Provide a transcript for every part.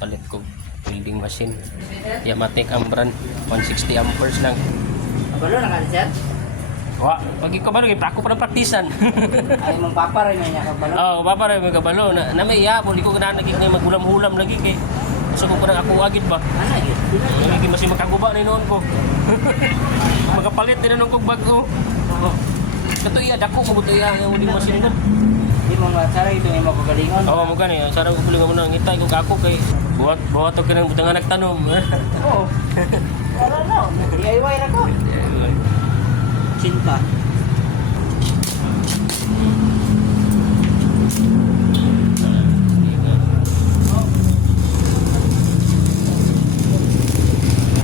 palit ko welding machine. Yamatek Ambran 160 amperes lang. Kabalo na ka dyan? Wa, pag ikaw ba ako pa ng praktisan. Ay mong papa rin niya kabalo. Oh, papa rin may kabalo na may yapon di ko kana naging magulam-hulam lagi kay so ko parang ako agid ba. Ano yun? Lagi masih makaguba ni noon ko. Magapalit din noon kog bago. Oh. Kato iya dako mo to iya ang welding machine ko. Di mo matsara ito yung magagalingon. Oo, mo gani. Sarang ko pulingan mo na ngitay kung ako kay buhat to kanang butang nagtanom. Oo. Wala no. DIY na ko. Cinta.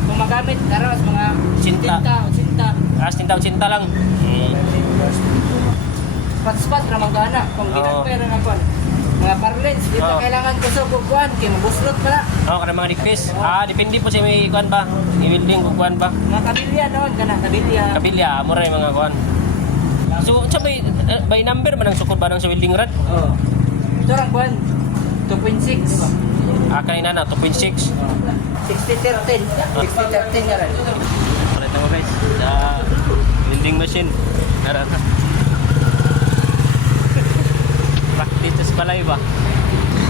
Kung magamit karos mga Cinta. cinta. Cinta lang. Spot na magana kung Oo. ginagpera na kon. Mga parlens, di Oo. ba kailangan ko sa kukuan kay mabuslot pala. Oh, kada mga request. Depende po sa may kuan ba. I-welding ko kuan ba. Mga kabilya noon kana kabilya. Kabilya mo ray mga kuan. So, sa by number man ang sukod ba nang sa welding rod? Oh. Ito lang kuan. 2.6. Kanina na 2.6. 60-13. 60-13 nga rin. Palit mo guys. Sa welding machine. Tara na. Practice balay ba?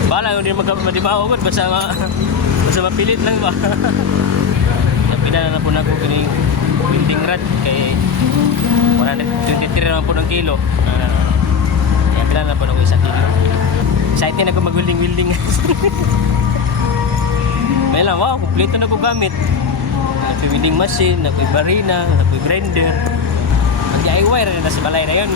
Bala hindi magdibaho gud basta mapilit lang ba. Napila na po nako kini welding rod kay 123 naman po ng kilo. Kaya pila na po nako 1 kilo. Excited na ko mag-welding. May lang, wow, kompleto na ko gamit. Napoy welding machine, napoy barina, napoy grinder. Mag-DIY rin na sa balay na yun.